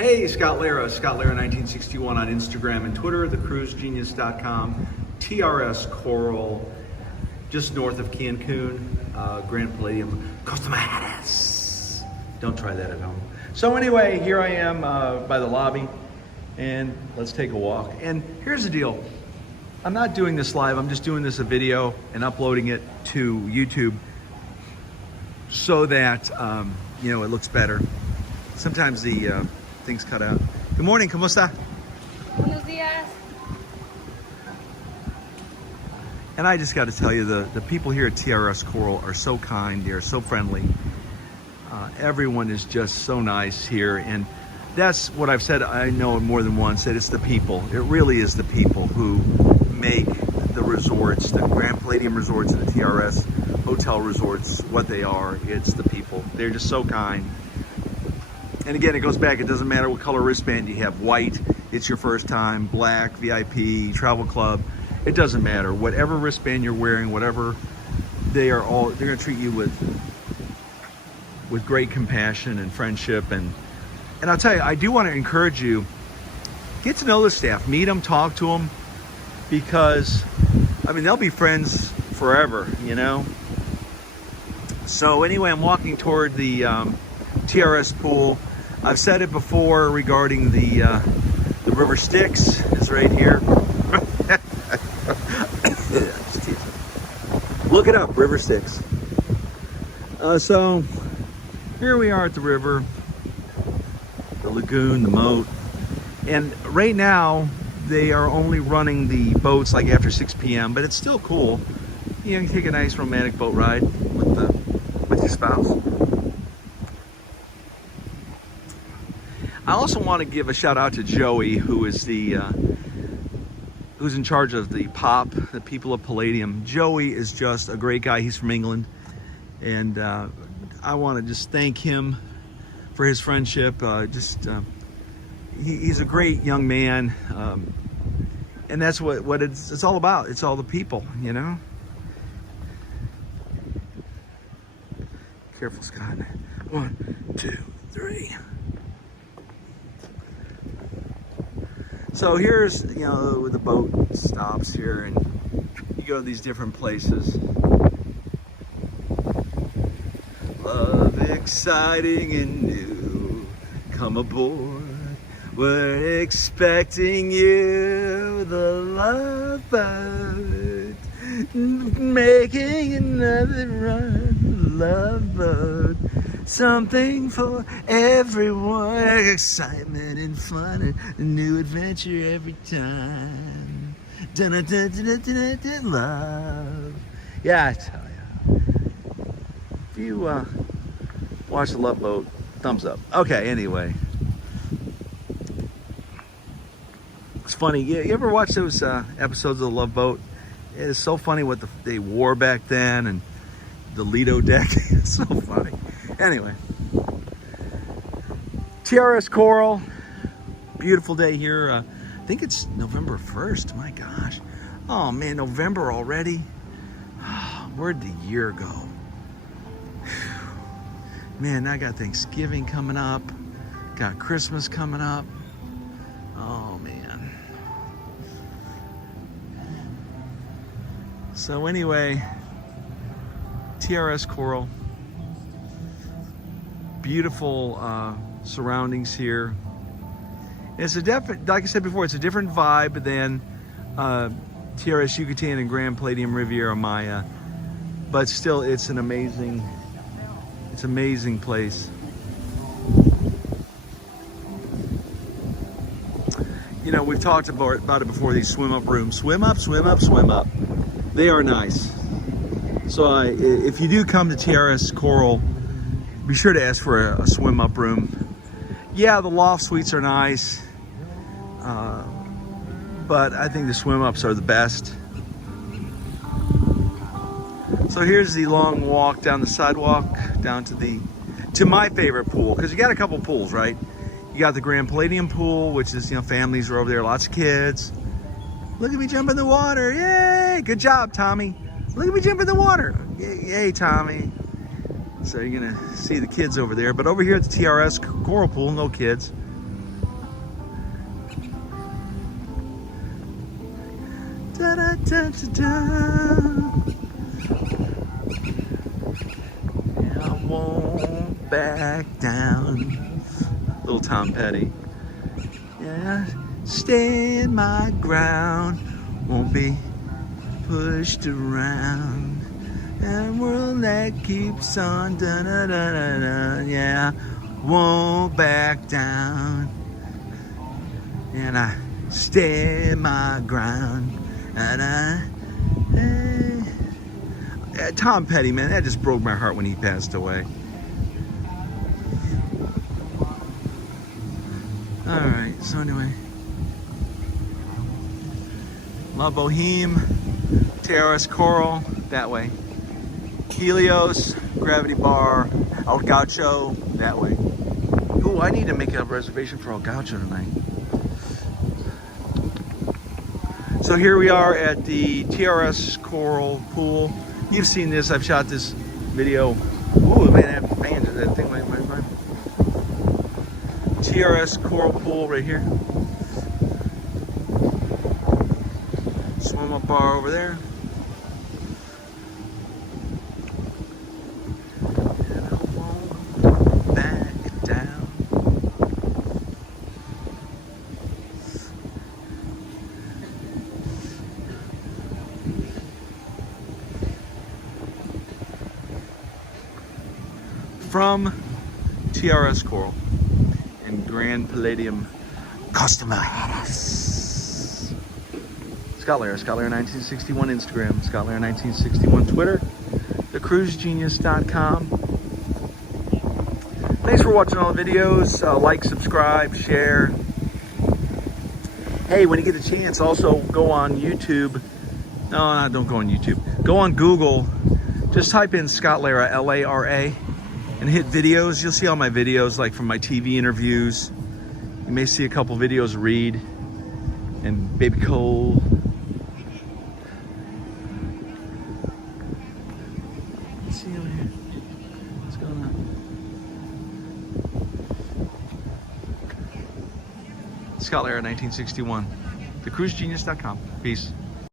Hey, Scott Lara 1961 on Instagram and Twitter, thecruisegenius.com, TRS Coral, just north of Cancun, Grand Palladium, Costa Mahadas. Don't try that at home. So anyway, here I am by the lobby, and let's take a walk. And here's the deal. I'm not doing this live, I'm just doing this a video and uploading it to YouTube so that, you know, it looks better. Sometimes the things cut out. Good morning, ¿cómo está? Buenos días. And I just got to tell you, the people here at TRS Coral are so kind, they're so friendly. Everyone is just so nice here, and that's what I've said, I know more than once, that it's the people. It really is the people who make the resorts, the Grand Palladium resorts and the TRS hotel resorts, what they are. It's the people. They're just so kind. And again, it goes back, it doesn't matter what color wristband you have, white, it's your first time, black, VIP, travel club, it doesn't matter. Whatever wristband you're wearing, whatever, they're gonna treat you with great compassion and friendship. And I'll tell you, I do want to encourage you, get to know the staff, meet them, talk to them, because, I mean, they'll be friends forever, you know? So anyway, I'm walking toward the TRS pool. I've said it before regarding the River Styx is right here. Look it up, River Styx. So here we are at the river, the lagoon, the moat, and right now they are only running the boats like after 6 p.m. but it's still cool. You know, you can take a nice romantic boat ride with your spouse. I also want to give a shout out to Joey, who is who's in charge of the people of Palladium. Joey is just a great guy. He's from England, and I want to just thank him for his friendship. He's a great young man, and that's what it's all about. It's all the people, you know. Careful, Scott. 1, 2, 3. So here's, you know, where the boat stops here, and you go to these different places. Love, exciting and new, come aboard. We're expecting you, the love boat, making another run, love boat. Something for everyone, excitement and fun, and a new adventure every time. Dun, dun, dun, dun, dun, dun, love. Yeah, I tell you. If you watch the Love Boat, thumbs up. Okay, anyway. It's funny. You ever watch those episodes of the Love Boat? It is so funny what they wore back then, and the Lido deck. It's so funny. Anyway, TRS Coral, beautiful day here. I think it's November 1st, my gosh. Oh man, November already? Where'd the year go? Man, I got Thanksgiving coming up, got Christmas coming up. Oh man. So anyway, TRS Coral. Beautiful surroundings here. It's a different, like I said before, it's a different vibe than TRS Yucatan and Grand Palladium Riviera Maya, but still, it's an amazing place. You know, we've talked about it before. These swim up rooms, swim up. They are nice. So if you do come to TRS Coral, be sure to ask for a swim up room. Yeah, the loft suites are nice, but I think the swim ups are the best. So here's the long walk down the sidewalk, down to my favorite pool, because you got a couple pools, right? You got the Grand Palladium pool, which is, you know, families are over there, lots of kids. Look at me jump in the water, yay! Good job, Tommy. Look at me jump in the water, yay, Tommy. So you're gonna see the kids over there, but over here at the TRS Coral Pool, no kids. da, da, da, da. And I won't back down. Little Tom Petty. Yeah, stand my ground, won't be pushed around. And world that keeps on, da da da da da. Yeah, won't back down. And I stand my ground. And Tom Petty, man, that just broke my heart when he passed away. All right, so anyway, La Boheme, TRS Coral, that way. Helios, Gravity Bar, El Gaucho, that way. Ooh, I need to make a reservation for El Gaucho tonight. So here we are at the TRS Coral pool. You've seen this, I've shot this video. Ooh, man, that fan, that thing went my TRS Coral pool right here. Swim up bar over there. And I won't back down. From TRS Coral and Grand Palladium, Costa Mojave. Scott Lair 1961 Instagram, Scott Lair 1961 Twitter, thecruisegenius.com. Thanks for watching all the videos. Like, subscribe, share. Hey, when you get a chance, also go on YouTube. No, don't go on YouTube. Go on Google. Just type in Scott Lara, L-A-R-A, and hit videos. You'll see all my videos, like from my TV interviews. You may see a couple videos of Reed and Baby Cole. Let's see over here. What's going on? Scott Lara, 1961. TheCruiseGenius.com. Peace.